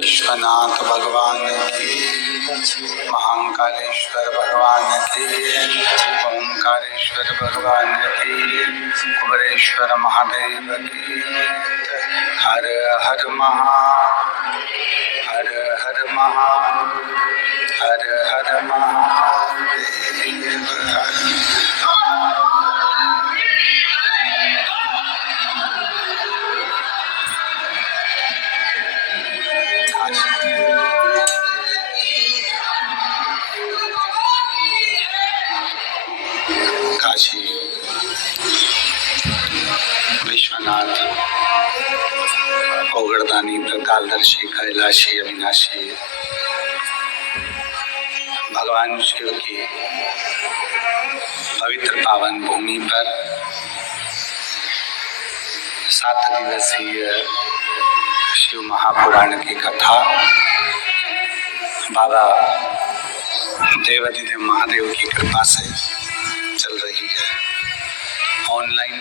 विश्वनाथ भगवान की, महाकालेश्वर भगवान की, ओंकारेश्वर भगवान की, कुबेरेश्वर महादेव की। हर हर महा हर हर महा हर हर महादेव। काशी विश्वनाथ ओगरदानी त्रिकालदर्शी कैलाशी अविनाशी भगवान शिव की पवित्र पावन भूमि पर 7 दिवसीय शिव महापुराण की कथा बाबा देवाधिदेव महादेव की कृपा से चल रही है। ऑनलाइन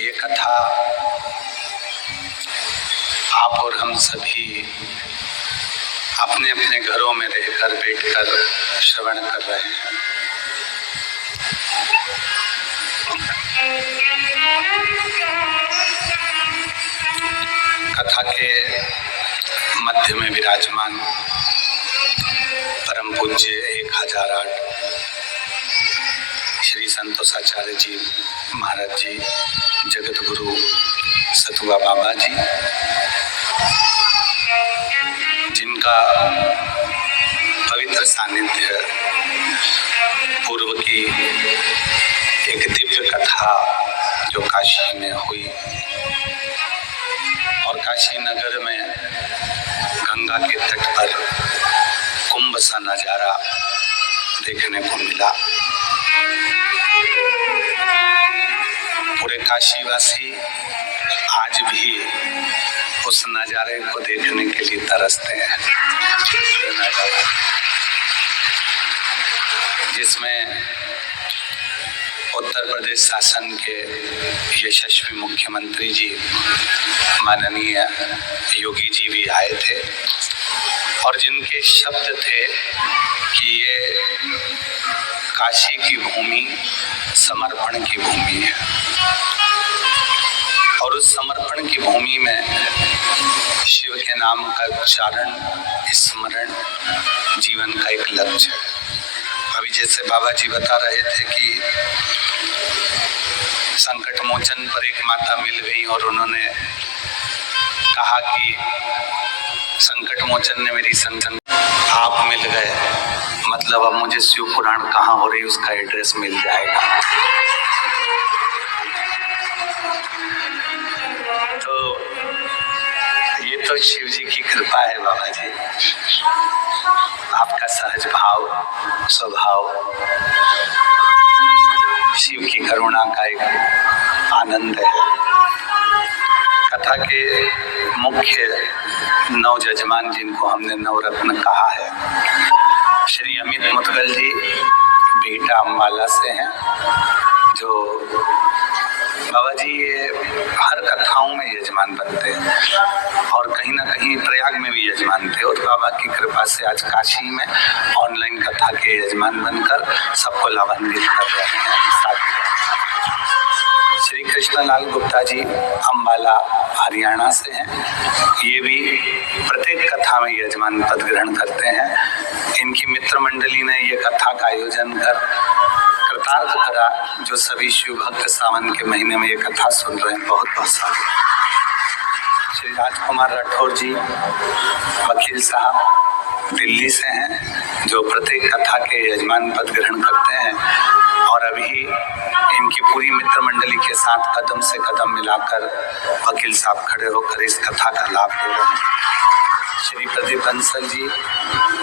ये कथा आप और हम सभी अपने अपने घरों में रहकर बैठकर श्रवण कर रहे हैं। कथा के मध्य में विराजमान परम पूज्य 1008 श्री संतोषाचार्य जी महाराज जी, जगत गुरु सतुआ बाबा जी, जिनका पवित्र सानिध्य पूर्व की एक दिव्य कथा जो काशी में हुई और काशी नगर में गंगा के तट पर कुंभ सा नजारा देखने को मिला। पूरे काशीवासी आज भी उस नजारे को देखने के लिए तरसते हैं, जिसमें उत्तर प्रदेश शासन के यशस्वी मुख्यमंत्री जी माननीय योगी जी भी आए थे और जिनके शब्द थे कि ये काशी की भूमि समर्पण की भूमि है और उस समर्पण की भूमि में शिव के नाम का उच्चारण स्मरण जीवन का एक लक्ष्य है। अभी जैसे बाबा जी बता रहे थे कि संकट मोचन पर एक माता मिल गई और उन्होंने कहा कि संकट मोचन ने मेरी संग आप मिल गए, मतलब अब मुझे शिव पुराण कहाँ हो रही उसका एड्रेस मिल जाएगा। तो ये तो शिव जी की कृपा है बाबा जी, आपका सहज भाव स्वभाव शिव की करुणा का एक आनंद है। कथा के मुख्य 9 जजमान जिनको हमने नवरत्न कहा है, श्री अमित मुदगल जी बेटा अम्बाला से हैं, जो बाबा जी ये हर कथाओं में यजमान बनते हैं और कहीं ना कहीं प्रयाग में भी यजमान थे और बाबा की कृपा से आज काशी में ऑनलाइन कथा के यजमान बनकर सबको लाभान्वित कर रहे हैं। श्री कृष्णलाल गुप्ता जी अम्बाला हरियाणा से हैं, ये भी प्रत्येक कथा में यजमान पद ग्रहण करते हैं। इनकी मित्र मंडली ने ये कथा का आयोजन कर कृतार्थ करा, जो सभी शिव भक्त सावन के महीने में ये कथा सुन रहे हैं, बहुत बहुत सारे। श्री राजकुमार राठौर जी वकील साहब दिल्ली से हैं, जो प्रत्येक कथा के यजमान पद ग्रहण करते हैं और अभी इनकी पूरी मित्र मंडली के साथ कदम से कदम मिलाकर वकील साहब खड़े होकर इस कथा का लाभ ले रहे हैं। श्री प्रदीप बंसल जी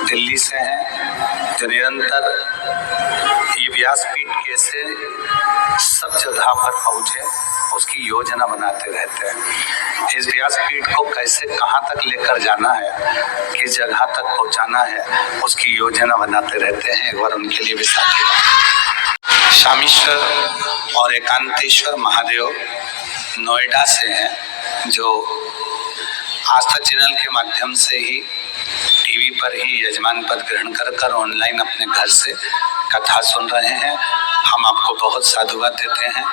दिल्ली से हैं, जो निरंतर ये व्यासपीठ कैसे सब जगह पर पहुंचे उसकी योजना बनाते रहते हैं। इस व्यासपीठ को कैसे कहाँ तक लेकर जाना है, किस जगह तक पहुंचाना है, उसकी योजना बनाते रहते हैं। एक बार उनके लिए भी साथी शामेश्वर और एकांतेश्वर महादेव नोएडा से हैं, जो आस्था चैनल के माध्यम से ही टीवी पर ही यजमान पद ग्रहण कर ऑनलाइन अपने घर से कथा सुन रहे हैं। हम आपको बहुत साधुवाद देते हैं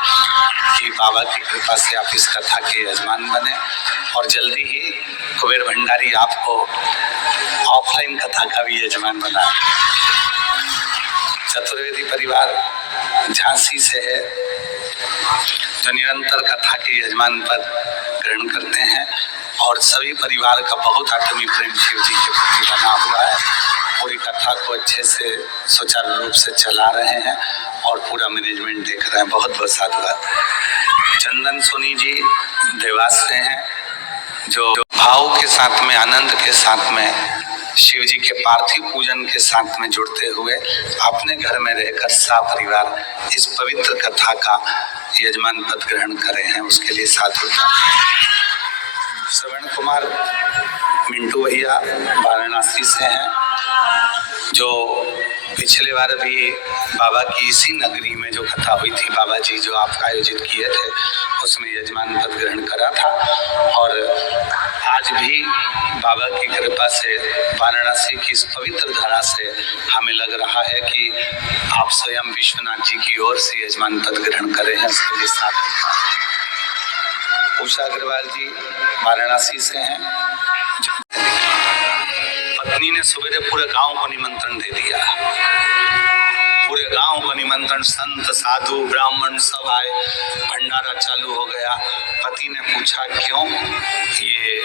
कि बाबा की कृपा से आप इस कथा के यजमान बने और जल्दी ही कुबेर भंडारी आपको ऑफलाइन कथा का भी यजमान बनाए। चतुर्वेदी परिवार झांसी से है जो निरंतर कथा के यजमान पद ग्रहण करते हैं और सभी परिवार का बहुत आत्मीय प्रेम शिव जी के प्रति बना हुआ है। पूरी कथा को अच्छे से सुचारू रूप से चला रहे हैं और पूरा मैनेजमेंट देख रहे हैं। बहुत बहुत साधुवाद। चंदन सोनी जी देवास से हैं जो भाव के साथ में, आनंद के साथ में शिव जी के पार्थिव पूजन के साथ में जुड़ते हुए अपने घर में रहकर परिवार इस पवित्र कथा का यजमान पद ग्रहण करे हैं, उसके लिए साधुवाद। श्रवण कुमार मिंटू भैया वाराणसी से हैं जो पिछले बार भी बाबा की इसी नगरी में जो कथा हुई थी, बाबा जी जो आपका आयोजित किए थे उसमें यजमान पद ग्रहण करा था और आज भी बाबा की कृपा से वाराणसी की इस पवित्र धरा से हमें लग रहा है कि आप स्वयं विश्वनाथ जी की ओर से यजमान पद ग्रहण करे हैं, उसके लिए साथ। उषा अग्रवाल जी वाराणसी से हैं। पत्नी ने सवेरे पूरे गांव को निमंत्रण दे दिया, पूरे गांव को निमंत्रण, संत साधु ब्राह्मण सब आए, भंडारा चालू हो गया। पति ने पूछा क्यों ये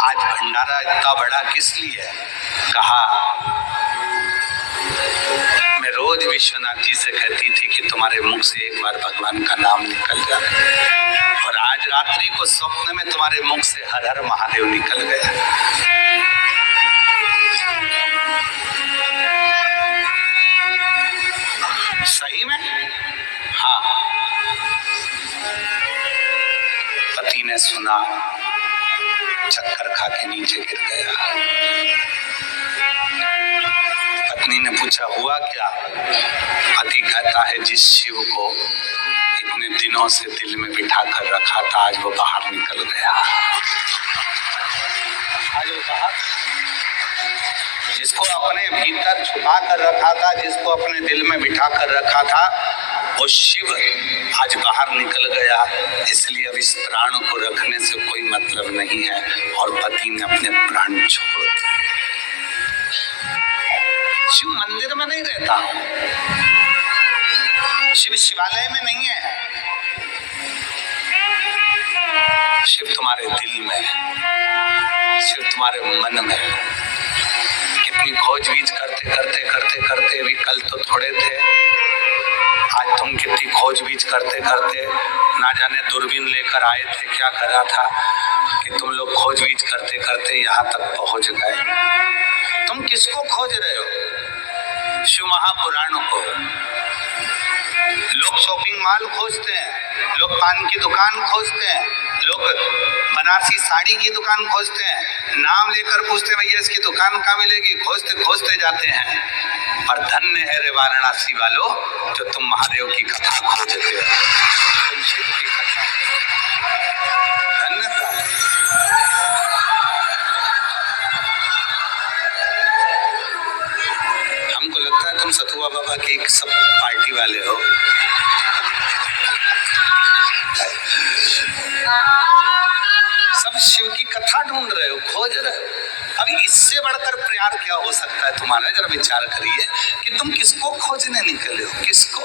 आज भंडारा इतना बड़ा किस लिए? कहा मैं रोज विश्वनाथ जी से कहती थी कि तुम्हारे मुख से एक बार भगवान का नाम निकल जाए और आज रात्रि को स्वप्न में तुम्हारे मुख से हर हर महादेव निकल गया। सही में? हाँ। पति ने सुना, चक्कर खा के नीचे गिर गया। पत्नी ने पूछा हुआ क्या? पति कहता है जिस शिव को इतने दिनों से दिल में बिठा कर रखा था आज वो बाहर निकल गया। आज वो बाहर, जिसको अपने भीतर छुपा कर रखा था, जिसको अपने दिल में बिठा कर रखा था, वो शिव आज बाहर निकल गया। इसलिए अब इस प्राण को रखने से कोई मतलब नहीं है और पति ने अपने प्राण छोड़ दिए। शिव मंदिर में नहीं रहता, शिव शिवालय में नहीं है, शिव तुम्हारे दिल में, शिव तुम्हारे मन में। कितनी खोजबीज करते भी कल तो थोड़े थे, आज तुम कितनी खोजबीज करते ना जाने दूरबीन लेकर आए थे, क्या करा था कि तुम लोग खोजबीज करते यहाँ तक पहुंच गए। तुम किसको खोज रहे हो? शिव महापुराणों को। लोग शॉपिंग मॉल खोजते हैं, लोग पान की दुकान खोजते हैं, लोग बनारसी साड़ी की दुकान खोजते हैं, नाम लेकर पूछते भैया इसकी दुकान कहाँ मिलेगी, खोजते खोजते जाते हैं। पर धन्य है रे वाराणसी वालों जो तुम महादेव की कथा खोजते हो, तुम शिव की कथा। धन्यता है। हमको लगता है तुम सतुआ बाबा के एक सब पार्टी वाले हो। सब शिव की कथा ढूंढ रहे हो, खोज रहे हो। अभी इससे बढ़कर प्यार क्या हो सकता है तुम्हारा? जरा विचार करिए कि तुम किसको खोजने निकले हो, किसको?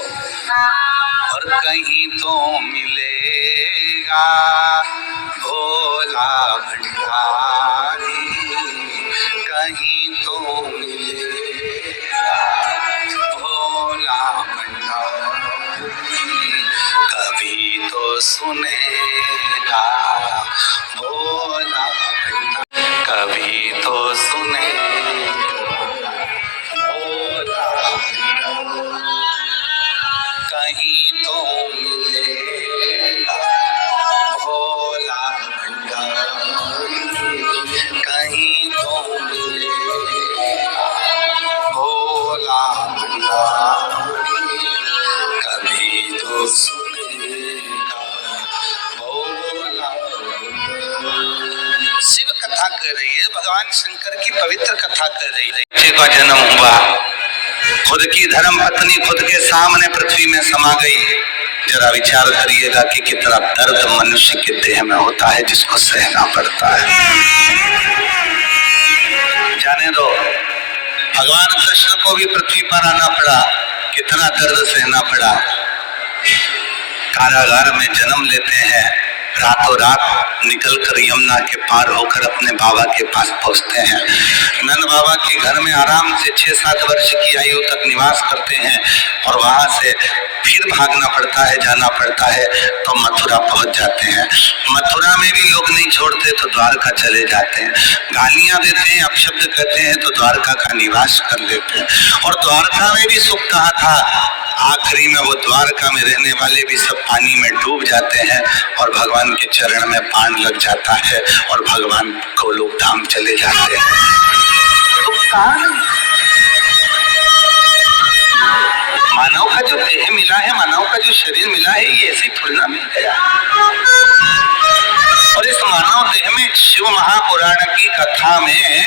और कहीं तो मिलेगा भोला भंडारी, कहीं तो मिलेगा भोला भंडारी, कभी तो सुनेगा भोला भंडारी, कभी तो सुनेगा भोला भंडारी, कहीं तो मिलेगा भोला भंडारी, कहीं तो मिलेगा भोला भंडारी, कभी तो सुनेगा कथा कर रही है, भगवान शंकर की पवित्र कथा कर रही है। बच्चे का जन्म हुआ, खुद की धर्म पत्नी खुद के सामने पृथ्वी में समा गई। जरा विचार करिएगा कि कितना दर्द मनुष्य के देह में होता है जिसको सहना पड़ता है। जाने दो, भगवान कृष्ण को भी पृथ्वी पर आना पड़ा, कितना दर्द सहना पड़ा। कारागार में जन्म लेते हैं, रातों रात निकलकर यमुना के पार होकर अपने बाबा के पास पहुंचते हैं। नंद बाबा के घर में आराम से 6-7 वर्ष की आयु तक निवास करते हैं और वहां से फिर भागना पड़ता है, जाना पड़ता है, तो मथुरा पहुंच जाते हैं। मथुरा में भी लोग नहीं छोड़ते तो द्वारका चले जाते हैं, गालियां देते हैं, अपशब्द कहते हैं तो द्वारका का निवास कर देते हैं। और द्वारका में भी सुख कहा था, आखिरी में वो द्वारका में रहने वाले भी सब पानी में डूब जाते हैं और भगवान के चरण में बाण लग जाता है और भगवान को लोग धाम चले जाते हैं। तो मानव का जो देह मिला है, मानव का जो शरीर मिला है, ये ऐसे थोड़ी ना मिल गया। और इस मानव देह में शिव महापुराण की कथा में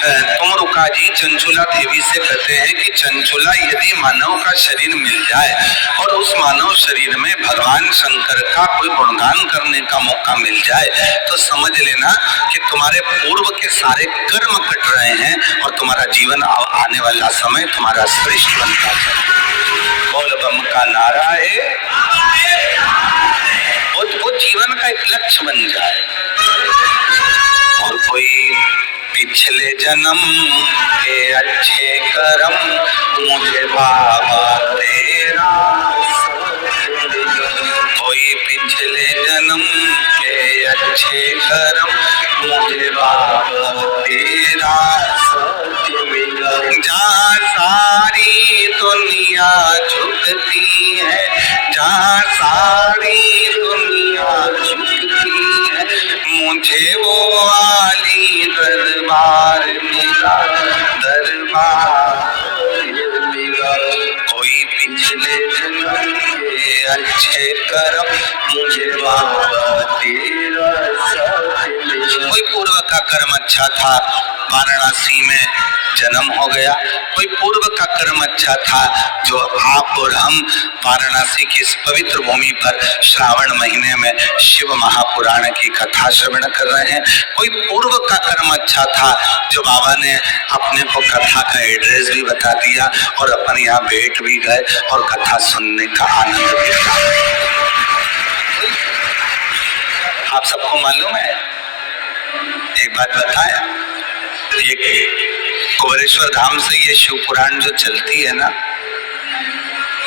तुमरुका जी चंचुला देवी से कहते हैं कि चंचुला, यदि मानव का शरीर मिल जाए और उस मानव शरीर में भगवान शंकर का कोई गुणगान करने का मौका मिल जाए तो समझ लेना कि तुम्हारे पूर्व के सारे कर्म कट रहे हैं और तुम्हारा जीवन आने वाला समय तुम्हारा श्रेष्ठ बनता है। बोल बम का नारा है, वो जीवन का एक लक्ष्य बन जाए। और कोई पिछले जन्म के अच्छे कर्म मुझे बाबा तेरा, कोई पिछले जन्म के अच्छे कर्म मुझे बाबा तेरा, जहाँ सारी दुनिया झुकती है, जहाँ सारी दुनिया झुकती है, मुझे वो वाली दरबार मिला, दरबार मिला। कोई पिछले जन्म के अच्छे कर्म मुझे बाबा तेरा साथ मिला। कोई पूर्व का कर्म अच्छा था, वाराणसी में जन्म हो गया। कोई पूर्व का कर्म अच्छा था, जो आप और हम वाराणसी की इस पवित्र भूमि पर श्रावण महीने में शिव महापुराण की कथा श्रवण कर रहे हैं। कोई पूर्व का कर्म अच्छा था, जो बाबा ने अपने को कथा का एड्रेस भी बता दिया और अपन यहाँ बैठ भी गए और कथा सुनने का आनंद भी था। आप सबको मालूम है, एक बात बताया, कुबेरेश्वर धाम से ये शिव पुराण जो चलती है ना,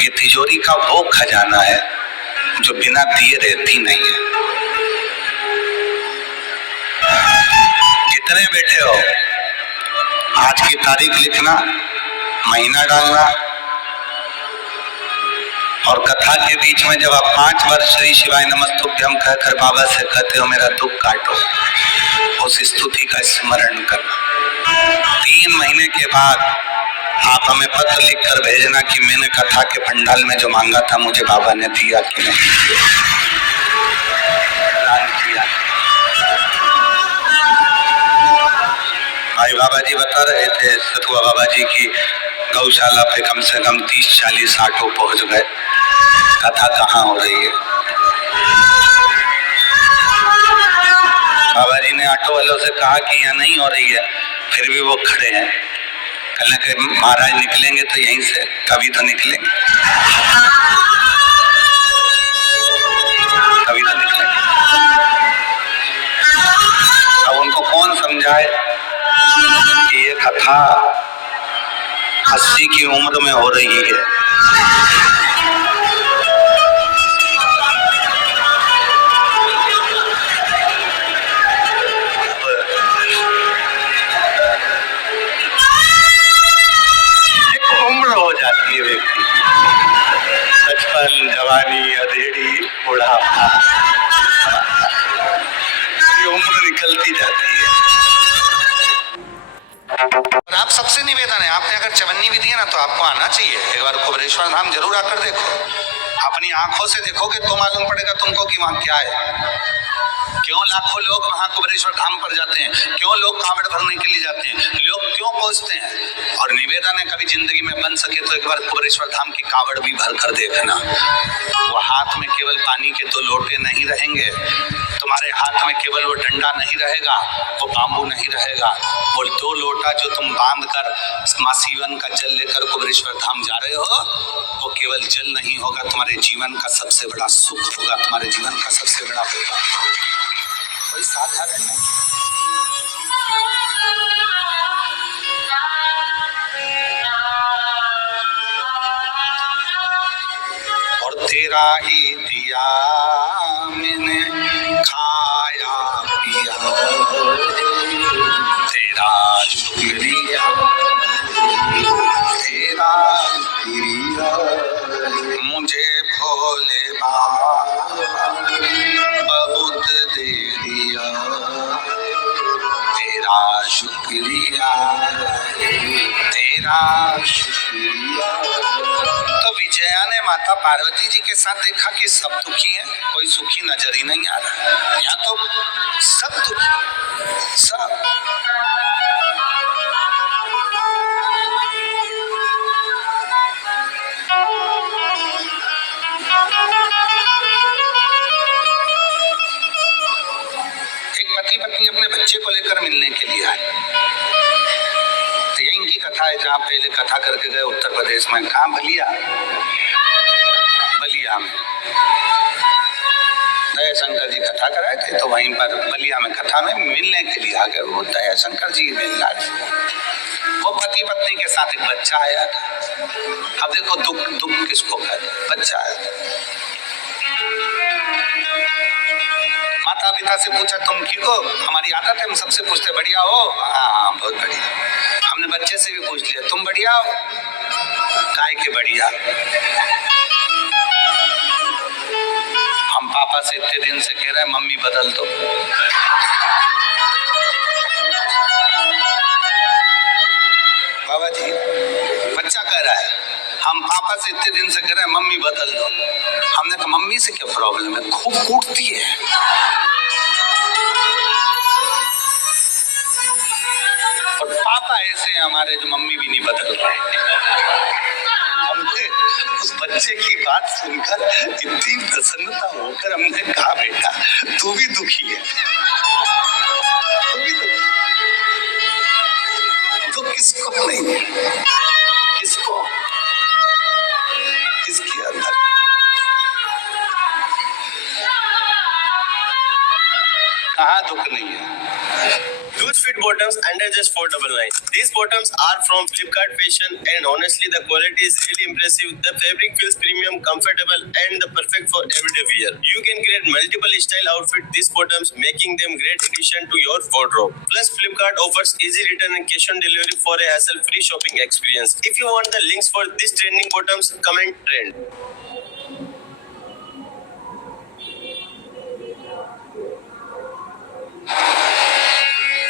ये तिजोरी का वो खजाना है जो बिना दिए रहती नहीं है। जितने बैठे हो, आज की तारीख लिखना, महीना डालना और कथा के बीच में जब आप 5 बार श्री शिवाय नमस्तुभ्यम कहकर बाबा से कहते हो मेरा दुख काटो, उस स्तुति का स्मरण करना। 3 महीने के बाद आप हमें पत्र लिखकर भेजना कि मैंने कथा के पंडाल में जो मांगा था मुझे बाबा ने दिया कि नहीं दिया। भाई बाबा जी बता रहे थे, सतुआ बाबा जी की गौशाला पे कम से कम 30-40 ऑटो पहुंच गए। कथा कहाँ हो रही है? बाबा जी ने ऑटो वालों से कहा कि यहाँ नहीं हो रही है, फिर भी वो खड़े हैं। कहने के महाराज निकलेंगे तो यहीं से, कभी तो निकलेंगे, कभी तो निकलेंगे। अब उनको कौन समझाए कि ये कथा 80 की उम्र में हो रही है। बचपन, जवानी, अधेड़ी, बुढ़ापा, ये उम्र निकलती जाती है। और आप सबसे निवेदन है, आपने अगर चवन्नी भी दी है ना तो आपको आना चाहिए। एक बार कुबेरेश्वर धाम जरूर आकर देखो, अपनी आंखों से देखोगे तो मालूम पड़ेगा तुमको कि वहां क्या है। क्यों लाखों लोग वहां कुबेरेश्वर धाम पर जाते हैं, क्यों लोग कांवड़ भरने के लिए जाते हैं, लोग क्यों पहुंचते हैं। और निवेदन है कभी जिंदगी में बन सके तो एक बार कुबेरेश्वर धाम की कांवड़ भी भर कर देखना। वो हाथ में केवल पानी के 2 लोटे नहीं रहेंगे, तुम्हारे हाथ में केवल वो डंडा नहीं रहेगा, वो बांबू नहीं रहेगा, वो 2 लोटा जो तुम बांध कर मां सीवन का जल लेकर कुबेरेश्वर धाम जा रहे हो, वो केवल जल नहीं होगा, तुम्हारे जीवन का सबसे बड़ा सुख होगा, तुम्हारे जीवन का सबसे बड़ा होगा। कोई साधारण नहीं। और तेरा ही दिया मैंने खाया पिया, तेरा शुक्रिया तेरा शुक्रिया, मुझे भोले बाबा बहुत दे दिया, तेरा शुक्रिया तेरा शुक्रिया। तो विजया ने माता पार्वती जी के साथ देखा कि सब दुखी हैं, कोई सुखी नजर ही नहीं आ रहा। यहाँ तो सब दुखी, सब। एक पति पत्नी अपने बच्चे को लेकर मिलने के लिए आए। तो यही इनकी कथा है, जहाँ पहले कथा करके गए उत्तर प्रदेश में, कहाँ बलिया में दया शंकर जी कथा कराए थे, तो वहीं पर बलिया में कथा में मिलने के लिए आ गए। वो दया शंकर जी मिलना, वो पति पत्नी के साथ एक बच्चा आया था। अब देखो दुख दुख किसको कहते, बच्चा आया था। माता पिता से पूछा तुम ठीक हो, हमारी आदत है हम सबसे पूछते बढ़िया हो, हाँ बहुत बढ़िया। हमने बच्चे से भी पूछ लिया तुम बढ़िया हो, काय के बढ़िया, हम पापा से इतने दिन से कह रहे हैं मम्मी बदल दो। बाबा जी बच्चा कह रहा है हम पापा से इतने दिन से कह रहे हैं मम्मी बदल दो। हमने कहा मम्मी से क्या प्रॉब्लम है, खूब कूटती है। और पापा ऐसे हमारे जो मम्मी भी नहीं बदल रहे। हमने उस बच्चे की बात सुनकर इतनी प्रसन्नता होकर हमने कहा बेटा तू भी दुखी है, तू भी दुखी। तो किसको नहीं, किसको, किसके अंदर कहाँ दुख नहीं है। Huge fit bottoms under just $499. These bottoms are from Flipkart Fashion and honestly the quality is really impressive. The fabric feels premium, comfortable and the perfect for everyday wear. You can create multiple style outfit these bottoms, making them great addition to your wardrobe. Plus Flipkart offers easy return and cash on delivery for a hassle-free shopping experience. If you want the links for these trending bottoms, comment trend.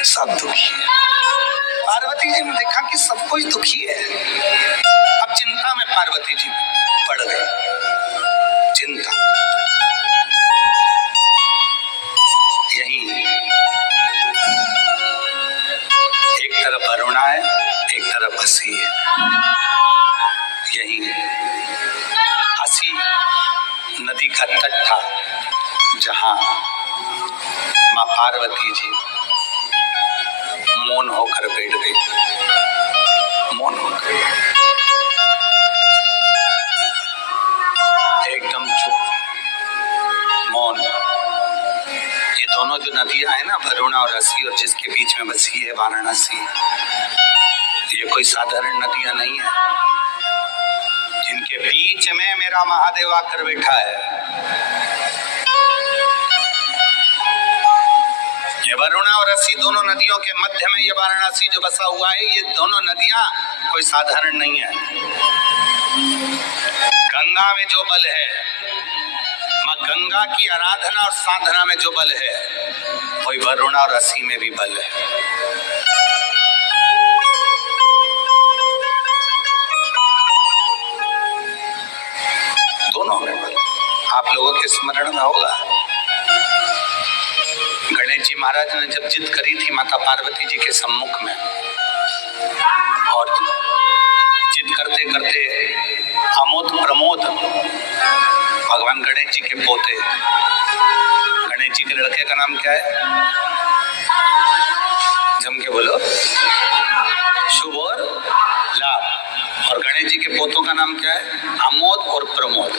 सब दुखी है। पार्वती जी ने देखा कि सब कोई दुखी है। अब चिंता में पार्वती जी पड़ गए, चिंता। यही एक तरफ वरुणा है, एक तरफ हंसी है। यही हंसी नदी का तट था जहां मां पार्वती जी मौन होकर बैठ गई, मौन होकर एकदम चुप, मौन। ये दोनों जो नदियां है ना, वरुणा और हंसी, और जिसके बीच में बसी है वाराणसी, ये कोई साधारण नदियां नहीं है। जिनके बीच में मेरा महादेव आकर बैठा है। ये वरुणा और हंसी दोनों नदियों के मध्य में ये वाराणसी जो बसा हुआ है, ये दोनों नदियां कोई साधारण नहीं है। गंगा में जो बल है, मां गंगा की आराधना और साधना में जो बल है, वही वरुणा और हंसी में भी बल है। दोनों में बल। आप लोगों के स्मरण में होगा महाराज ने जब जिद करी थी माता पार्वती जी के सम्मुख में, और जिद करते करते अमोद प्रमोद भगवान गणेश जी के पोते, गणेश जी के लड़के का नाम क्या है, जम के बोलो, शुभ और लाभ, और गणेश जी के पोतों का नाम क्या है, अमोद और प्रमोद।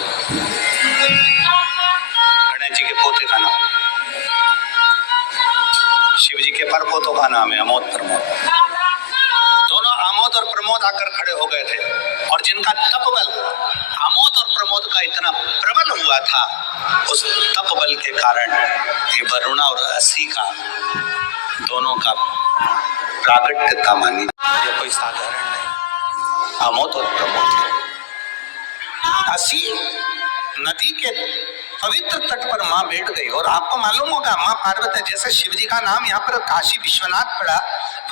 गणेश जी के पोते का नाम, शिव जी के परपोतों का नाम है अमोद प्रमोद। दोनों अमोद और प्रमोद आकर खड़े हो गए थे, और जिनका तप बल अमोद और प्रमोद का इतना प्रबल हुआ था, उस तप बल के कारण ये वरुणा और असी का दोनों का प्रागट्यता मानी। ये कोई साधारण नहीं, अमोद और प्रमोद। असी नदी के पवित्र तट पर माँ बैठ गई, और आपको मालूम होगा माँ पार्वती, जैसे शिव जी का नाम यहाँ पर काशी विश्वनाथ पड़ा,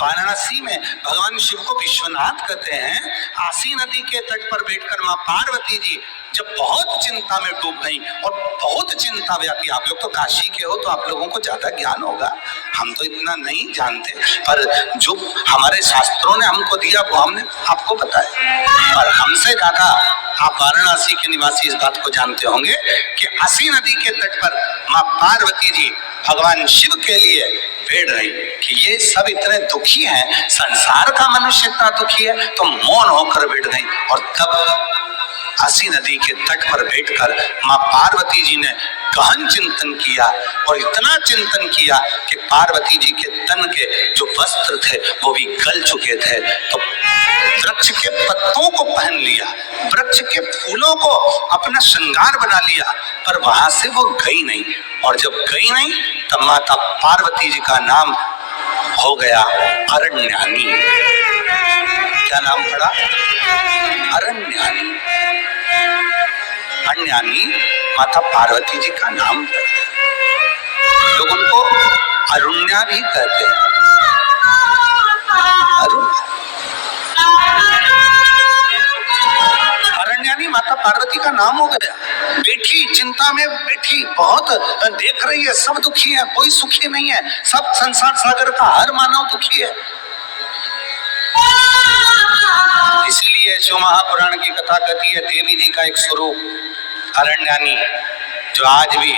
वाराणसी में भगवान शिव को विश्वनाथ कहते हैं। आसी नदी के तट पर बैठकर माँ पार्वती जी जब बहुत चिंता में डूब गई, और बहुत चिंता व्यापी, आप लोग तो काशी के हो तो आप लोगों को ज्यादा ज्ञान होगा, हम तो इतना नहीं जानते, पर जो हमारे शास्त्रों ने हमको दिया वो हमने आपको बताया। और हमसे ज्यादा आप वाराणसी के निवासी इस बात को जानते होंगे कि आसी नदी के तट पर माँ पार्वती जी भगवान शिव के लिए बैठ रही कि ये सब इतने दुखी हैं, संसार का मनुष्य इतना दुखी है, तो मौन होकर बैठ गई। और तब आसी नदी के तट पर बैठकर माँ पार्वती जी ने गहन चिंतन किया, और इतना चिंतन किया कि पार्वती जी के तन के जो वस्त्र थे वो भी गल चुके थे, तो वृक्ष के पत्तों को पहन लिया, वृक्ष के फूलों को अपना श्रृंगार बना लिया, पर वहां से वो गई नहीं। और जब गई नहीं तब माता पार्वती जी का नाम हो गया अरण्यानी। क्या नाम पड़ा? अरण्यानी। अरण्यानी माता पार्वती जी का नाम पड़ा। लोग उनको अरुण्या भी कहते हैं। अरण्यानी माता पार्वती का नाम हो गया। बैठी चिंता में बैठी, बहुत देख रही है, सब दुखी है, कोई सुखी नहीं है, सब संसार सागर का हर मानव दुखी है। इसलिए शिव महापुराण की कथा कहती है देवी जी का एक स्वरूप अरण्यानी, जो आज भी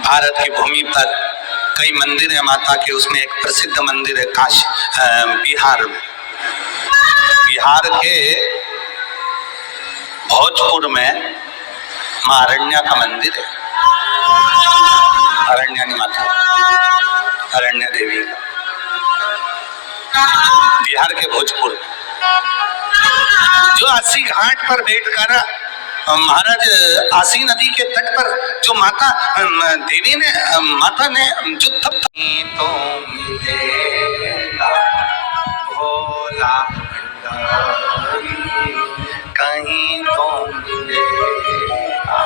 भारत की भूमि पर कई मंदिर है माता के, उसमें एक प्रसिद्ध मंदिर है काशी बिहार में, बिहार के भोजपुर में माँ अरण्या का मंदिर है, अरण्यानी माता, अरण्या देवी, बिहार के भोजपुर, जो अस्सी घाट पर बैठकर महाराज आसी नदी के तट पर जो माता देवी ने माता ने जो तप तो मिलेगा भोला कहीं तो मिलेगा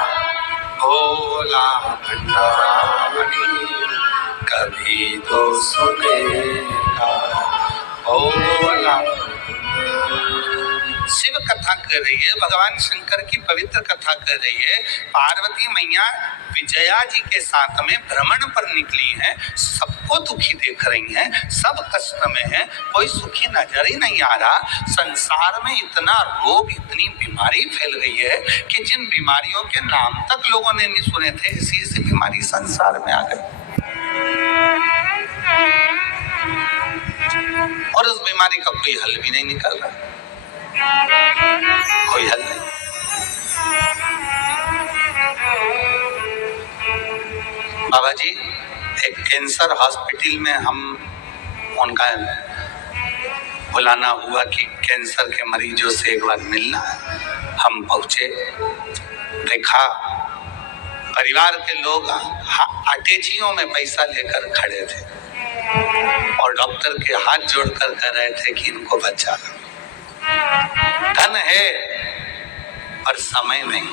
भोला भंडारी, कभी तो सुनेगा भोला। शिव कथा कर रही है, भगवान शंकर की पवित्र कथा कर रही है। पार्वती मैया विजया जी के साथ में भ्रमण पर निकली हैं, सबको दुखी देख रही हैं, सब कष्ट में हैं, कोई सुखी नजर ही नहीं आ रहा। संसार में इतना रोग, इतनी बीमारी फैल गई है कि जिन बीमारियों के नाम तक लोगों ने नहीं सुने थे, ऐसी बीमारी संसार में आ गई, और उस बीमारी का कोई हल भी नहीं निकल रहा, कोई हल नहीं। बाबा जी, एक कैंसर हॉस्पिटल में हम उनका बुलाना हुआ कि कैंसर के मरीजों से एक बार मिलना है। हम पहुंचे, देखा परिवार के लोग अटैचियों में पैसा लेकर खड़े थे, और डॉक्टर के हाथ जोड़कर कह रहे थे कि इनको बचा लो। धन है पर समय नहीं,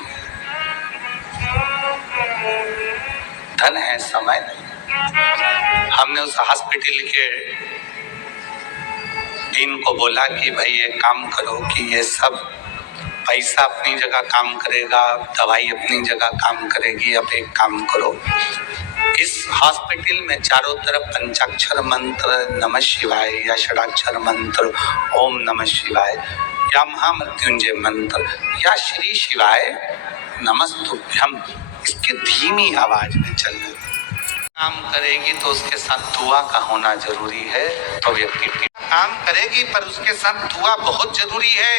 धन है समय नहीं। हमने उस हॉस्पिटल के टीम को बोला कि भाई ये काम करो कि ये सब पैसा अपनी जगह काम करेगा, दवाई अपनी जगह काम करेगी, अब एक काम करो इस हॉस्पिटल में चारों तरफ पंचाक्षर मंत्र नमः शिवाय या षडाक्षर मंत्र ओम नमः शिवाय या महामृत्युंजय मंत्र या श्री शिवाय नमस्तुभ्यम इसके धीमी आवाज में चलने काम करेगी तो उसके साथ दुआ का होना जरूरी है। तो व्यक्ति काम करेगी पर उसके साथ दुआ बहुत जरूरी है।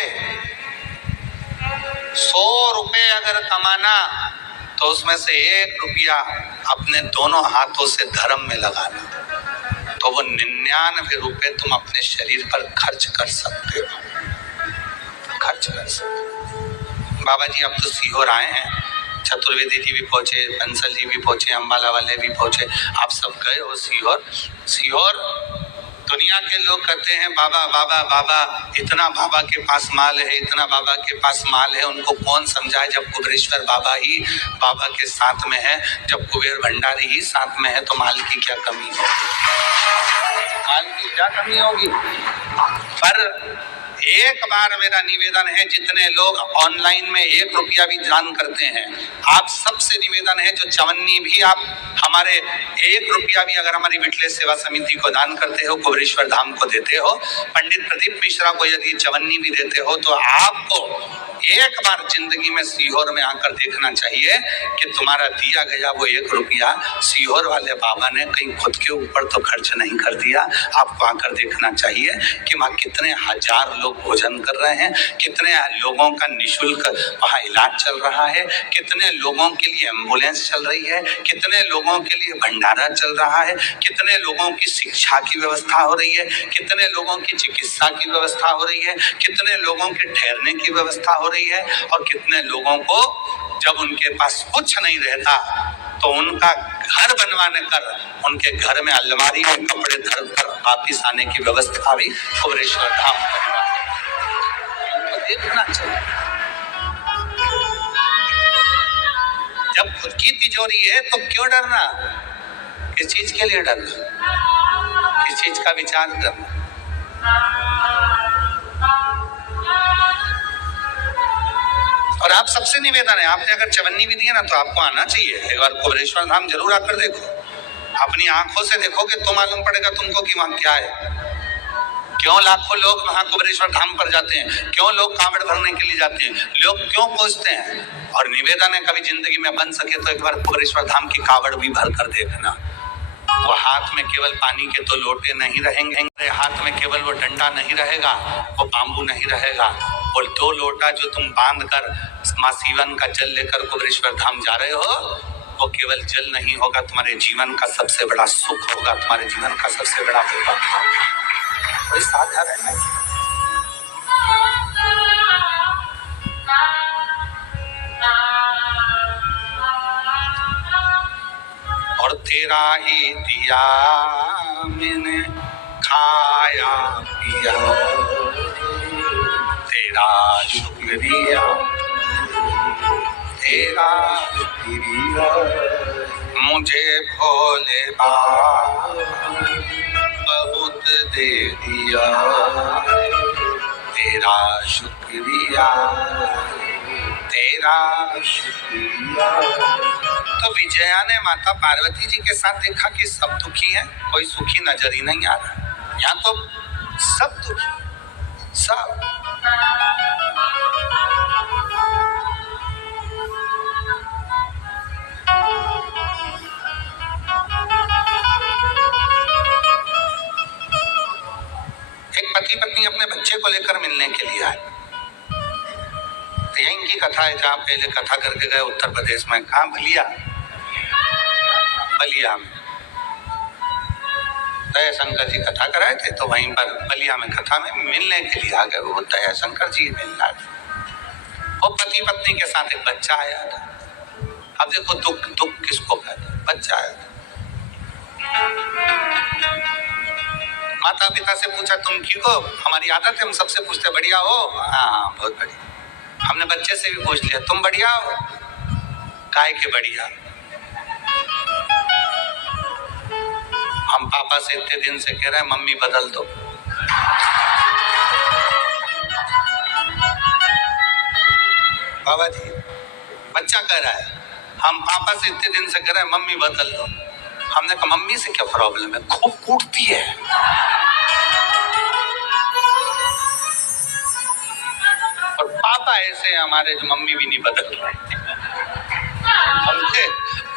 100 रुपए अगर कमाना तो उसमें से 1 रुपया अपने दोनों हाथों से धर्म में लगाना, तो वो 99 रुपए तुम अपने शरीर पर खर्च कर सकते हो। बाबा जी अब तो सीहोर आए हैं, चतुर्वेदी जी भी पहुंचे, बंसल जी भी पहुंचे, अंबाला वाले भी पहुंचे, आप सब गए हो सीहोर। दुनिया के लोग कहते हैं बाबा बाबा बाबा, इतना बाबा के पास माल है, इतना बाबा के पास माल है। उनको कौन समझाए जब कुबेरेश्वर बाबा ही बाबा के साथ में है, जब कुबेर भंडारी ही साथ में है, तो माल की क्या कमी है? माल की क्या कमी होगी? पर एक बार मेरा निवेदन है, जितने लोग ऑनलाइन में 1 रुपया भी दान करते हैं, आप सबसे निवेदन है, जो चवन्नी भी आप हमारे 1 रुपया भी अगर हमारी विठले सेवा समिति को दान करते हो, कुबेरेश्वर धाम को देते हो, पंडित प्रदीप मिश्रा को यदि चवन्नी भी देते हो, तो आपको एक बार जिंदगी में सीहोर में आकर देखना चाहिए कि तुम्हारा दिया गया वो 1 रुपया सीहोर वाले बाबा ने कहीं खुद के ऊपर तो खर्च नहीं कर दिया। आपको आकर देखना चाहिए कि वहाँ कितने हजार लोग भोजन कर रहे हैं, कितने लोगों का निःशुल्क वहाँ इलाज चल रहा है, कितने लोगों के लिए एम्बुलेंस चल रही है, कितने लोगों के लिए भंडारा चल रहा है, कितने लोगों की शिक्षा की व्यवस्था हो रही है, कितने लोगों की चिकित्सा की व्यवस्था हो रही है, कितने लोगों के ठहरने की व्यवस्था हो रही है, और कितने लोगों को जब उनके पास कुछ नहीं रहता तो उनका घर बनवाने कर उनके घर में अलमारी में कपड़े धर कर वापिस आने की व्यवस्था भी कुबेरेश्वर धाम परिवार देखना चाहिए। जब खुद की तिजोरी है तो क्यों डरना? किस चीज के लिए डरना? किस चीज का विचार करना? और आप सबसे निवेदन है, आपने अगर चवन्नी भी दिया ना तो आपको आना चाहिए, एक बार कुबेरेश्वर धाम जरूर आकर देखो, अपनी आंखों से देखोगे तो मालूम पड़ेगा तुमको कि वहां क्या है। क्यों लाखों लोग वहां कुबेरेश्वर धाम पर जाते हैं, क्यों लोग कांवड़ भरने के लिए जाते हैं, लोग क्यों पहुंचते हैं। और निवेदन है, कभी जिंदगी में बन सके तो एक बार कुबेरेश्वर धाम की कांवड़ भी भर कर देखना। वो हाथ में केवल पानी के 2 लोटे नहीं रहेंगे, हाथ में केवल वो डंडा नहीं रहेगा, वो बांबू नहीं रहेगा, और 2 लोटा जो तुम बांध कर मां सीवन का जल लेकर कुबेरेश्वर धाम जा रहे हो, वो केवल जल नहीं होगा, तुम्हारे जीवन का सबसे बड़ा सुख होगा, तुम्हारे जीवन का सबसे बड़ा कोई साधारण है। और तेरा ही दिया मैंने खाया पिया, तेरा शुक्रिया, तेरा शुक्रिया, मुझे भोले बाबा बहुत दे दिया, तेरा शुक्रिया, तेरा शुक्रिया। तो विजया ने माता पार्वती जी के साथ देखा कि सब दुखी हैं, कोई सुखी नजर ही नहीं आ रहा। यहाँ तो सब दुखी, सब। एक पति पत्नी अपने बच्चे को लेकर मिलने के लिए आए। तो यही इनकी कथा है, जहाँ पहले कथा करके गए उत्तर प्रदेश में, कहाँ बलिया में दया शंकर जी कथा कराए थे, तो वहीं पर बलिया में कथा में मिलने के लिए आ गए। वो दया शंकर जी मिलना थे, वो पति पत्नी के साथ एक बच्चा आया था। अब देखो दुख किसको कहते हैं, बच्चा आया था। माता पिता से पूछा तुम ठीक हो? हमारी आदत है हम सबसे पूछते बढ़िया हो? हाँ बहुत बढ़िया। हमने बच्चे से भी पूछ लिया तुम बढ़िया हो? काहे के बढ़िया? हम पापा से इतने दिन से कह रहे हैं मम्मी बदल दो। बाबा जी बच्चा कह रहा है हम पापा से इतने दिन से कह रहे हैं मम्मी बदल दो। हमने कहा मम्मी से क्या प्रॉब्लम है, खूब कूटती है। और पापा ऐसे हमारे जो मम्मी भी नहीं बदल रहे। हमने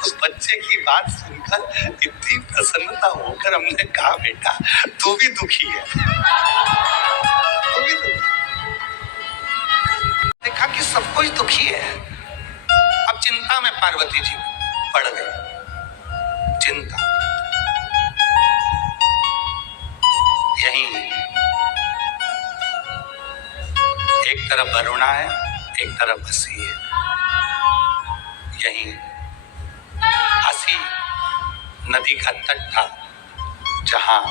उस बच्चे की बात सुनकर इतनी प्रसन्नता होकर हमने कहा बेटा तू भी दुखी है, तू भी दुखी। देखा कि सब कुछ दुखी है। अब चिंता में पार्वती जी पड़ गई। चिंता यही एक तरफ वरुणा है, एक तरफ हंसी है। यही हंसी नदी का तट था जहां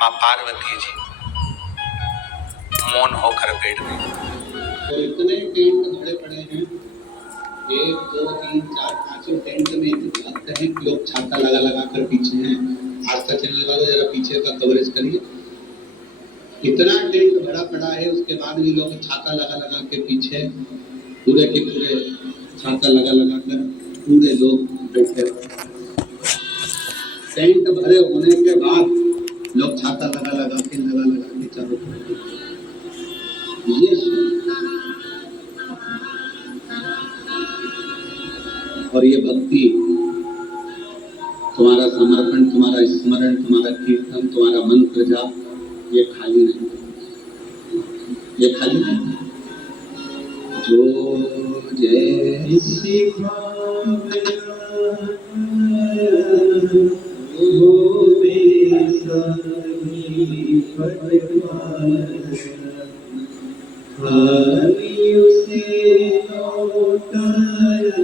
मां पार्वती जी मौन होकर बैठ गई। तो इतने टेंट भरे पड़े हैं, 1 2 3 4 5 टेंट में इतने लगते हैं कि लोग छाता लगा लगा कर पीछे हैं। आस्था चैनल वालों जरा पीछे का कवरेज करिए। इतना टेंट भरा पड़ा है, उसके बाद भी लोग छाता लगा लगा के पीछे पूरे के पूरे छाता लगा लगा कर पूरे लोग बैठे। टेंट भरे होने के बाद लोग छाता लगा लगा के चारों तरफ ये और ये भक्ति, तुम्हारा समर्पण, तुम्हारा स्मरण, तुम्हारा कीर्तन, तुम्हारा मंत्र जाप, ये खाली नहीं, ये खाली नहीं। जो जैसी वो खाली उसे लौटाया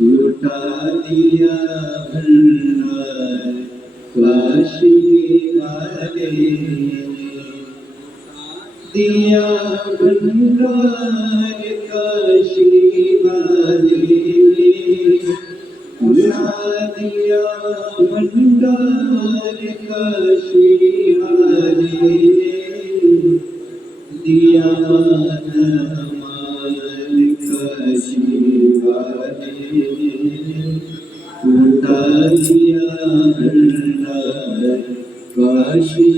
लुटा दिया भंडार काशी वाले, दिया भंडार काशी वाले, उड़ा दिया भंडार काशी वाले, दिया माल काशी वाले, उड़ा दिया भंडार काशी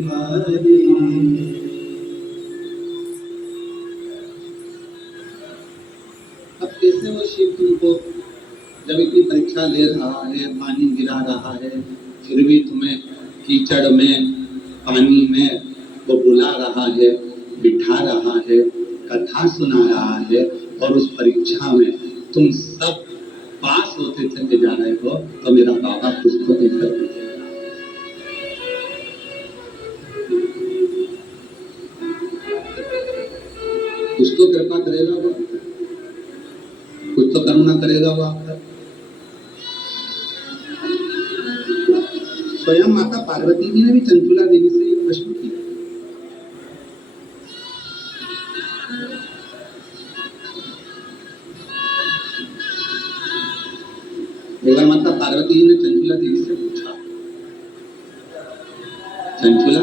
वाले। अब कैसे वो शिव तुमको जब इतनी परीक्षा ले रहा है, पानी गिरा रहा है, फिर भी तुम्हें कीचड़ में पानी में वो बुला रहा है, बिठा रहा है, कथा सुना रहा है, और उस परीक्षा में तुम सब पास होते चले जा रहे हो, तो मेरा बाबा कुछ तो नहीं कर कुछ तो कृपा करेगा वो, कुछ तो करुणा करेगा वो आपका। स्वयं माता पार्वती जी ने भी चंचुला देवी से एक प्रश्न किया। एक बार माता पार्वती जी ने चंचुला देवी से पूछा, चंचुला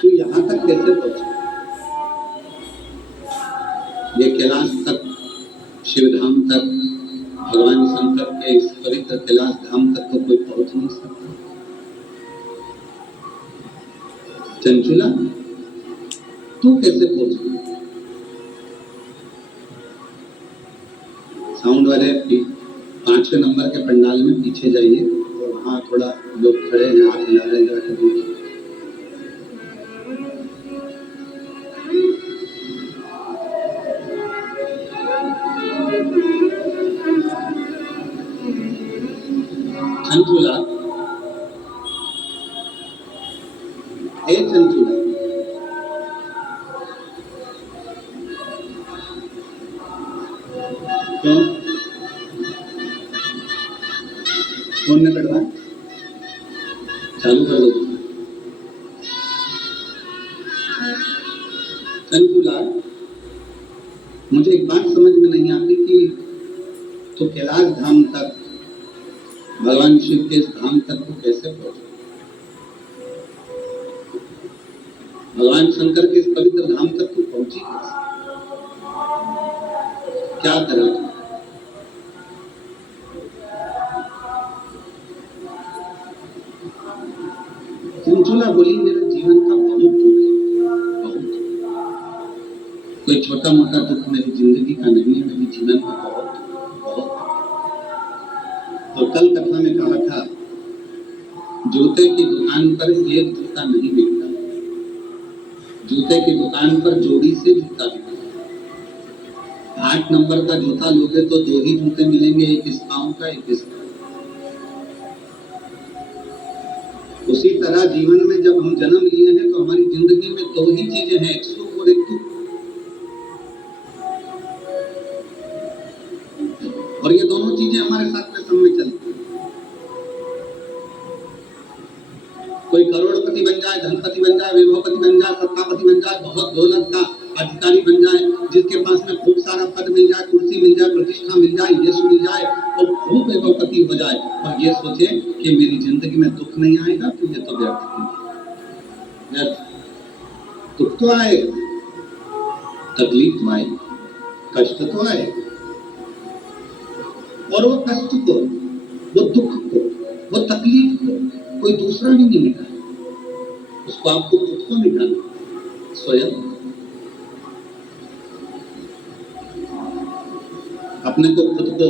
तू यहाँ तक कैसे पहुंचा? ये कैलाश तक, शिवधाम तक, भगवान शंकर के इस पवित्र कैलाश धाम तक तो कोई पहुंच नहीं सकता। चंचुला तू कैसे पहुंचा? साउंड वाले 5वें नंबर के पंडाल में पीछे जाइए, और वहाँ थोड़ा लोग खड़े हैं, हाथ हिला रहे हैं। चंचुला, हे चंचुला, क्यों फोन में करवा चालू कर दो। चंचुला मुझे एक बात समझ में नहीं आती कि तो कैलाश धाम तक, भगवान शिव के इस धाम तक को कैसे पहुंचे? भगवान शंकर के इस पवित्र धाम तक को पहुंची कैसे? क्या करा? चंचुला बोली, मेरे जीवन का बहुत दुख है, बहुत। कोई छोटा मोटा दुख मेरी जिंदगी का नहीं है, मेरी जीवन का बहुत। तो कल कथा में कहा था, जूते की दुकान पर एक जूता नहीं बिकता, जूते की दुकान पर जोड़ी से जूता बिकता। 8 नंबर का जूता लोगे तो 2 ही जूते मिलेंगे, एक इस पांव का, एक इस। उसी तरह जीवन में जब हम जन्म लिए हैं तो हमारी जिंदगी में 2 ही चीजें हैं, एक सुख और एक दुख। और ये दोनों चीजें हमारे साथ में सब में चलती हैं। कोई करोड़पति बन जाए, धनपति बन जाए, वैभवपति बन जाए, सत्तापति बन जाए, बहुत दौलत का अधिकारी बन जाए, जिसके पास में खूब सारा पद मिल जाए, कुर्सी मिल जाए, प्रतिष्ठा मिल जाए, यश मिल जाए और खूब वैभवपति हो जाए और ये सोचे कि मेरी जिंदगी में दुख नहीं आएगा, तो ये तो व्यर्थ। दुख तो आए, तकलीफ तो आए, कष्ट तो आए, और वो कष्ट को, वो दुख को, वो तकलीफ को कोई दूसरा भी नहीं मिटा, उसको आपको खुद को मिटाना, स्वयं अपने को, खुद को,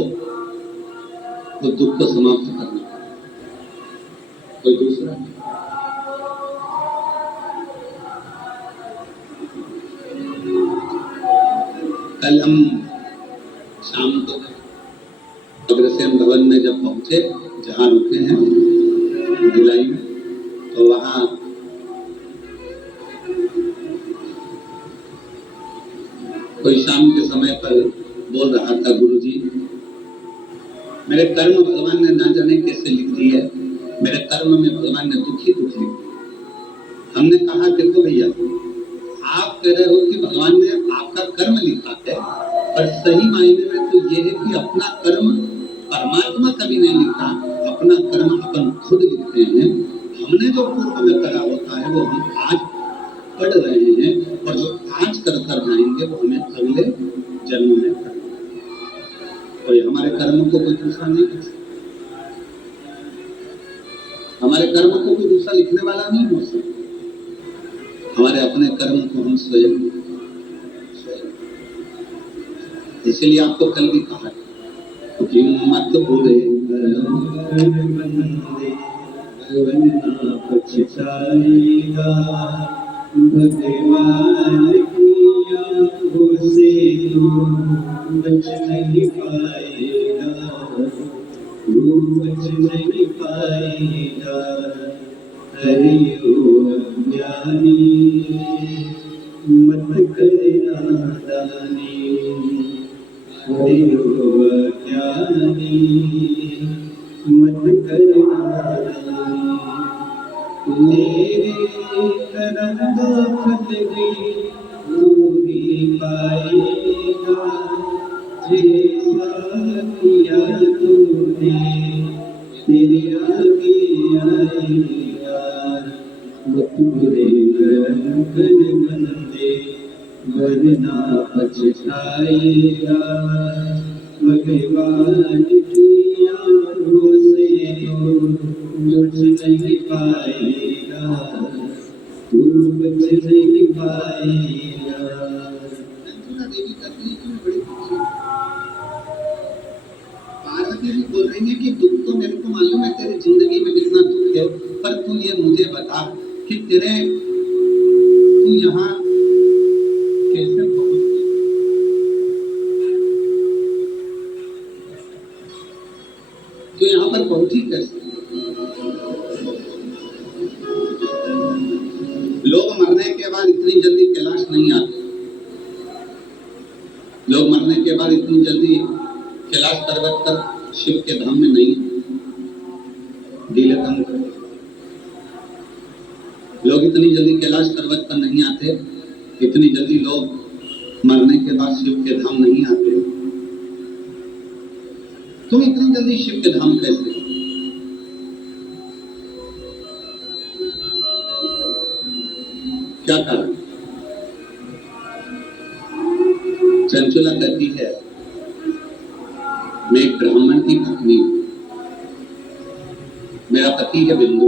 वो दुख को समाप्त करना, कोई दूसरा नहीं। कल हम शाम को अग्रसेन भवन में जब पहुंचे, जहां रुके हैं भिलाई में, तो वहां कोई शाम के समय पर बोल रहा था, गुरुजी मेरे कर्म भगवान ने ना जाने कैसे लिख दी है, मेरे कर्म में भगवान ने दुख ही दुख लिख दिया। हमने कहा देखो भैया, आप कह रहे हो कि भगवान ने आपका कर्म लिखा है, पर सही मायने में तो ये है कि अपना कर्म परमात्मा कभी नहीं लिखता, अपना कर्म अपन खुद लिखते हैं। हमने जो पूर्व में करा होता है वो हम आज पढ़ रहे हैं, और जो आज कर जाएंगे वो हमें अगले जन्म में करना। कोई हमारे कर्म को कोई दूसरा नहीं लिख सकता, हमारे कर्म को कोई दूसरा लिखने वाला नहीं हो सकता। हमारे अपने कर्म को हम स्वयं। इसलिए आपको कल भी कहा कि मत बुरे भगवान की आंखों से तू बच नहीं पाएगा, तू बच नहीं पाएगा। हरि ओ अज्ञानी मत करे नादानी, हरि ओ अज्ञानी मत करे नादानी। मेरे कर्म का फल भी तू ही पाएगा, जैसा किया तूने तेरे आगे आएगा। मत बुरे कर्म कर बंदे वरना पछताएगा, भगवान की आंखों से बच नहीं पाएगा, तू बच नहीं पाएगा। देवी कहती है कि मैं बड़ी खुशी हूँ। पार्वती जी बोल रही है कि दुख तो मेरे को मालूम है, तेरी जिंदगी में कितना दुख है, पर तू ये मुझे बता कि तू यहाँ कैसे पहुंच गई? तू यहाँ पर पहुंची कैसे? लोग मरने के बाद इतनी जल्दी कैलाश नहीं आते, लोग मरने के बाद इतनी जल्दी कैलाश पर्वत पर शिव के धाम में नहीं, ढीले काम करते। लोग इतनी जल्दी कैलाश पर्वत पर नहीं आते, इतनी जल्दी लोग मरने के बाद शिव के धाम नहीं आते, तुम इतनी जल्दी शिव के धाम कैसे? क्या कारण? चंचुला कहती है, मैं एक ब्राह्मण की पत्नी हूं, मेरा पति है बिंदु,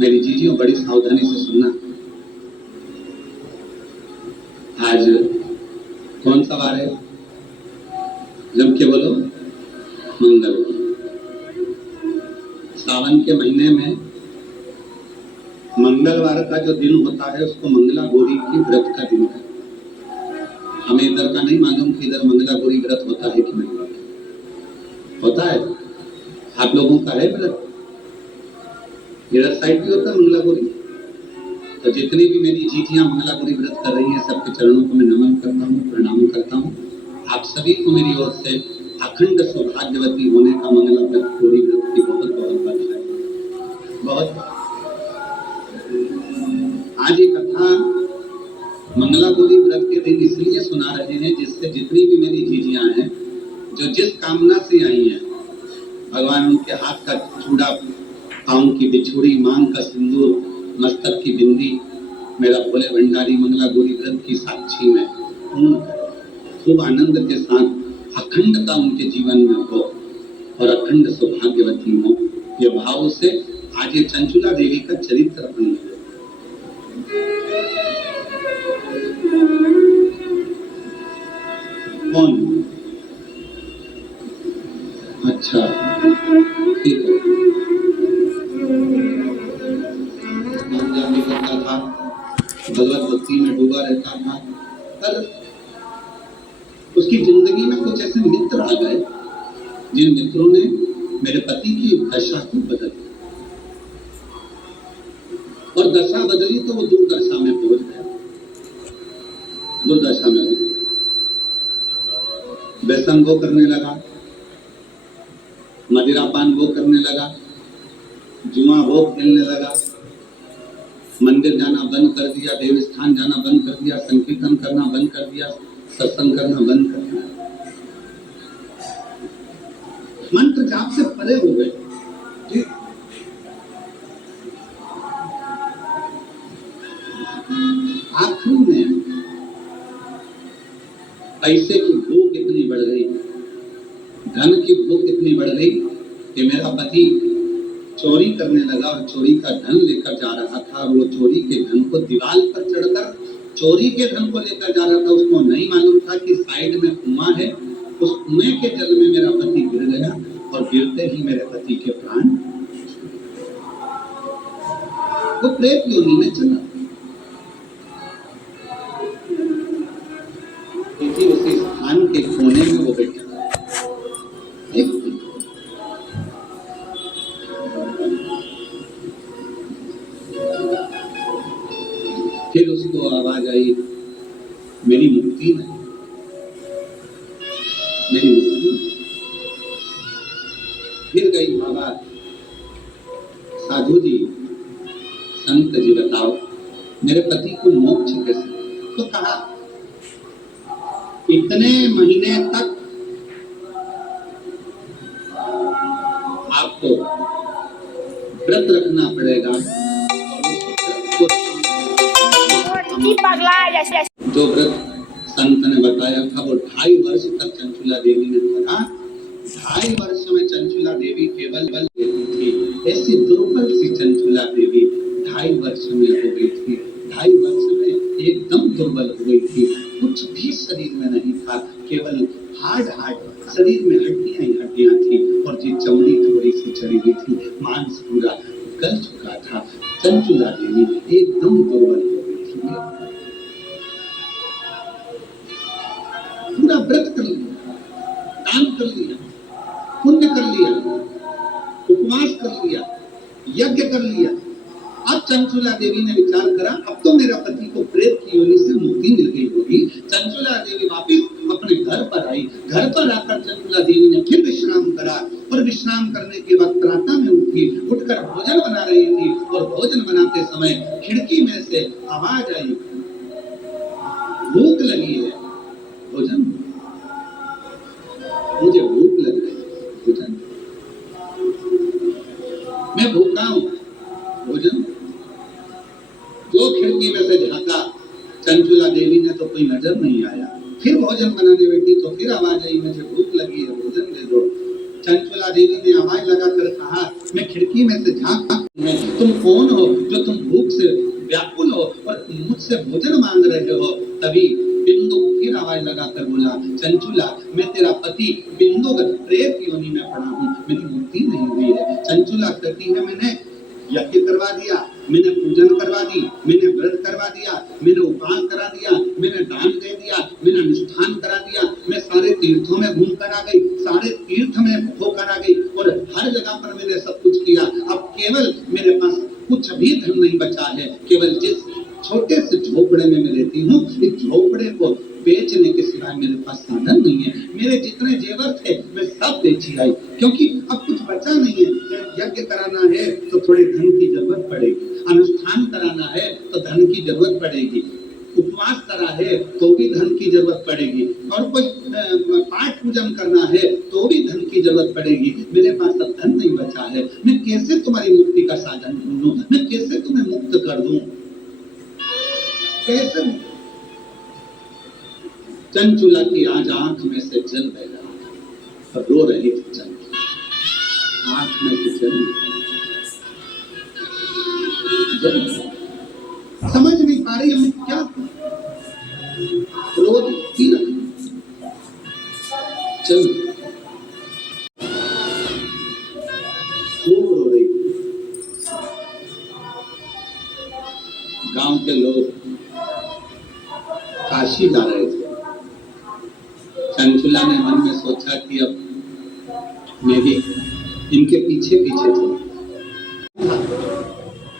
मेरी जीजियों बड़ी सावधानी से सुनना। आज कौन सा वार है? जम के बोलो, मंगलवार। सावन के महीने में मंगलवार का जो दिन होता है उसको मंगला गौरी की व्रत का दिन है। हमें इधर का नहीं मालूम कि इधर मंगला गौरी व्रत होता है कि नहीं होता है। आप लोगों का है व्रत? इधर साइड भी होता है मंगला गौरी। तो जितनी भी मेरी जीजियां मंगला गौरी व्रत कर रही हैं, सबके चरणों को मैं नमन करता हूँ, प्रणाम करता हूँ। आप सभी को मेरी ओर से अखंड सौभाग्यवती होने का मंगला गौरी व्रत की बहुत बहुत बधाई। बहुत आज ये कथा मंगला गौरी व्रत के दिन इसलिए सुना रहे हैं जिससे जितनी भी मेरी जीजियां हैं, जो जिस कामना से आई हैं, भगवान उनके हाथ का चूड़ा, पाँव की बिछुड़ी, मांग का सिंदूर, मस्तक की बिंदी, मेरा भोले भंडारी मंगला गौरी व्रत की साक्षी में खूब आनंद के साथ अखंडता उनके जीवन में हो और अखंड सौभाग्यवती हो, ये भाव से आज ये चंचुला देवी का चरित्र अपनी है। कौन? अच्छा, ठीक है। भी करता था, भगवत भक्ति में डूबा रहता था, पर उसकी जिंदगी में कुछ ऐसे मित्र आ गए जिन मित्रों ने मेरे पति की दशा को बदल दिया, और दशा बदली तो वो दुर्दशा में पहुंच गया। दुर्दशा में हो, व्यसन वो करने लगा, मदिरापान वो करने लगा, जुआ वो खेलने लगा, मंदिर जाना बंद कर दिया, देव स्थान जाना बंद कर दिया, संकीर्तन करना बंद कर दिया, सत्संग करना बंद कर दिया, मंत्र जाप से परे हो गए। आखिर में पैसे की भूख इतनी बढ़ गई, धन की भूख इतनी बढ़ गई कि मेरा पति चोरी करने लगा और चोरी का धन लेकर जा रहा था। और वो चोरी के धन को दीवार पर चढ़कर चोरी के धन को लेकर जा रहा था। उसको नहीं मालूम था कि साइड में कुआं है, उस कुएं के जल में मेरा पति गिर गया और गिरते ही मेरे पति के प्राण, वो प्रेत योनि में चला। उसी स्थान के कोने में वो बैठा फिर उसको आवाज आई, मेरी मुक्ति नहीं, मेरी मुक्ति नहीं। फिर गई बाबा, साधु जी, संत जी बताओ मेरे पति को मोक्ष कैसे? तो कहा इतने महीने तक आपको व्रत रखना पड़ेगा, जो व्रत संत ने बताया था वो 2.5 वर्ष तक चंचुला देवी ने करा। 2.5 वर्ष में चंचुला देवी केवल थी, ऐसी दुर्बल सी चंचुला देवी 2.5 वर्ष में हो गई थी। 2.5 वर्ष में एकदम दुर्बल हो गई थी, कुछ भी शरीर में नहीं था, केवल हार्ड शरीर में हड्डियां ही हड्डियां थी और जी चमड़ी थोड़ी सी चढ़ी हुई थी, मांस पूरा गल चुका था। चंचुला देवी एकदम दुर्बल हो गई थी। पूरा व्रत कर लिया, दान कर लिया, पुण्य कर लिया, उपवास कर लिया, यज्ञ कर लिया। अब चंचुला देवी ने विचार करा, अब तो मेरा पति को प्रेत की योनि से मुक्ति मिल गई होगी। चंचुला देवी वापिस अपने घर पर आई। घर पर आकर चंचुला देवी ने फिर विश्राम करा और विश्राम करने के बाद प्रातः में उठी, उठकर भोजन बना रही थी और भोजन बनाते समय खिड़की में से आवाज आई, भूख लगी है, भोजन, मुझे भूख लग रही है, भोजन, मैं भूखा हूं, भोजन। जो खिड़की में से झांका, चंचुला देवी ने तो कोई नजर नहीं आया। फिर भोजन बनाने बैठी तो फिर आवाज आई, मुझे भूख लगी है, भोजन दे दो। चंचुला देवी ने आवाज लगाकर कहा, मैं खिड़की में से झांका, तुम कौन हो जो तुम भूख से व्याकुल हो और मुझसे भोजन मांग रहे हो? तभी बिंदु फिर आवाज लगाकर बोला, चंचुला, मैं तेरा पति बिंदुगत प्रेत योनि में पड़ा हूँ, मेरी मुक्ति नहीं हुई है। चंचुला कहती है, मैंने यज्ञ करवा दिया, मैंने पूजन करवा दी, मैंने व्रत करवा दिया, मैंने उपास करा दिया, मैंने दान दे दिया, मैंने अनुष्ठान करा दिया, मैं सारे तीर्थों में घूम कर आ गई, सारे तीर्थ में होकर आ गई और हर जगह पर मैंने सब कुछ किया। अब केवल मेरे पास कुछ भी धन नहीं बचा है। केवल जिस छोटे से झोपड़े में मैं रहती हूँ, इस झोपड़े को बेचने के सिवाय मेरे पास साधन नहीं है। मेरे जितने जेवर थे मैं सब बेची आई, क्योंकि अब कुछ बचा नहीं है। यज्ञ कराना है तो थोड़े धन की जरूरत पड़ेगी, अनुष्ठान कराना है तो धन की जरूरत पड़ेगी, उपवास करा है तो भी धन की जरूरत पड़ेगी, और कोई पाठ पूजन करना है तो भी धन की जरूरत पड़ेगी। मेरे पास अब धन नहीं बचा है। मैं कैसे तुम्हारी मुक्ति का साधन ढूंढूं? मैं कैसे तुम्हें मुक्त कर दूं? कैसे? चंचुला की आज आंख में से जल बह रहा था, रो रही थी चंचुला, आंख में से जल समझ नहीं पा रही हमें क्या क्रोध की चल खूब रो रही। गांव के लोग काशी जा रहे थे। चंचुला ने मन में सोचा कि अब मैं भी इनके पीछे पीछे चलूं।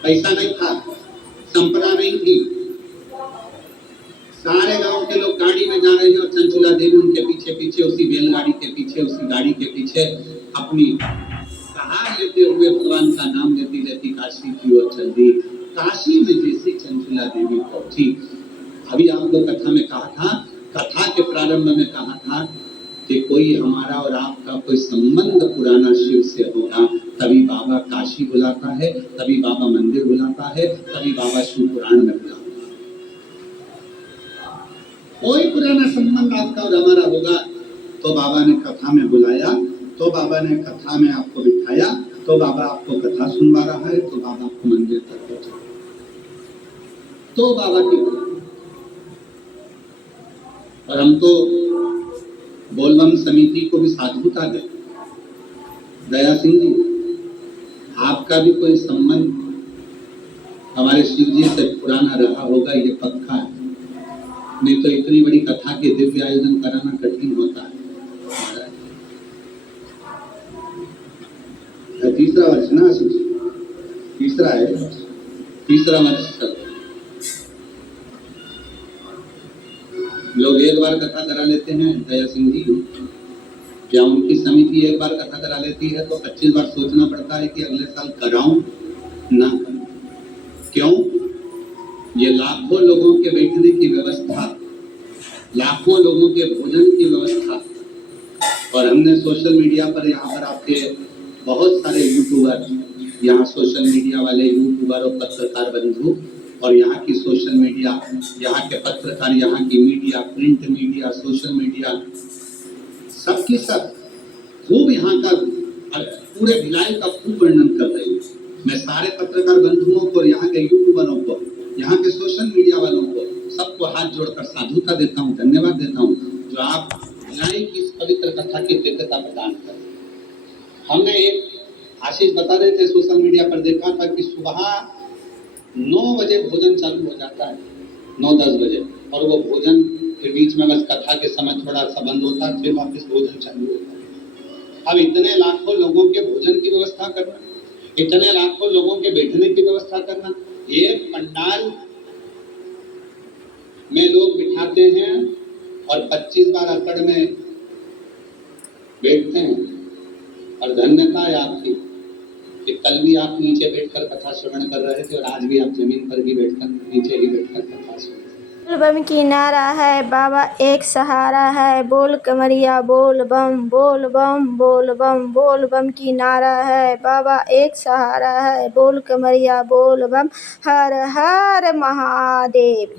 पैसा नहीं था, संपदा नहीं थी, सारे गांव के लोग गाड़ी में जा रहे हैं और चंचुला देवी उनके पीछे पीछे, उसी बैलगाड़ी के पीछे, उसी गाड़ी के पीछे अपनी सहार लेते हुए भगवान का नाम लेती लेती काशी की ओर चल दी। काशी में जैसी चंचुला देवी पहुंची, अभी आपको कथा में कहा था, कथा के प्रारंभ में कहा था कि कोई हमारा और आपका कोई संबंध पुराना शिव से होगा, तभी बाबा काशी बुलाता है, तभी बाबा मंदिर बुलाता है, तभी बाबा शिव पुराण में बुलाता है। कोई पुराना संबंध आपका और हमारा होगा तो बाबा ने कथा में बुलाया, तो बाबा ने कथा में आपको बिठाया, तो बाबा आपको कथा सुनवा रहा है, तो बाबा आपको मंदिर तक पहुंचा, तो बाबा की। और हम तो बोलबम समिति को भी साधुता दे। दया सिंह जी, आपका भी कोई संबंध हमारे शिव जी से पुराना रहा होगा, ये पक्का है, नहीं तो इतनी बड़ी कथा के दिव्य आयोजन कराना कठिन होता है। तीसरा वर्ष ना, तीसरा है, तीसरा वर्ष चल। लोग एक बार कथा करा लेते हैं, दया सिंह जी, क्या उनकी समिति एक बार कथा करा लेती है तो 25 बार सोचना पड़ता है कि अगले साल कराऊं ना कराऊं। क्यों? ये लाखों लोगों के बैठने की व्यवस्था, लाखों लोगों के भोजन की व्यवस्था, और हमने सोशल मीडिया पर, यहाँ पर आपके बहुत सारे यूट्यूबर, यहाँ सोशल मीडिया वाले यूट्यूबर और पत्रकार बंधु, और यहाँ की सोशल मीडिया, यहाँ के पत्रकार, यहाँ की media, print media, social media, सबकी सब खूब यहाँ का पूरे भिलाई का खूब वर्णन कर रही है। मैं सारे पत्रकार बंधुओं को, यहाँ के यूट्यूबरों को, यहाँ के सोशल मीडिया वालों को, सबको हाथ जोड़कर साधुता देता हूँ, धन्यवाद देता हूँ, जो आप भिलाई की इस पवित्र कथा की दिव्यता प्रदान कर। हमने एक आशीष बता रहे थे, सोशल मीडिया पर देखा था कि सुबह 9 बजे भोजन चालू हो जाता है, 9-10 बजे, और वो भोजन के बीच में बस कथा के समय थोड़ा सा बंद होता है, फिर वापस भोजन चालू होता है। अब इतने लाखों लोगों के भोजन की व्यवस्था करना, इतने लाखों लोगों के बैठने की व्यवस्था करना, एक पंडाल में लोग बिठाते हैं और 25 बार अकड़ में बैठते हैं। और धन्यता है आपकी कि कल भी आप नीचे बैठकर कथा श्रवण कर रहे थे और आज भी आप जमीन पर भी बैठकर, नीचे ही बैठकर कथा सुन रहे हैं। बोल बम की नारा है, बाबा एक सहारा है, बोल कमरिया बोल बम, बोल बम बोल बम, बोल बम की नारा है, बाबा एक सहारा है, बोल कमरिया बोल बम, हर हर महादेव।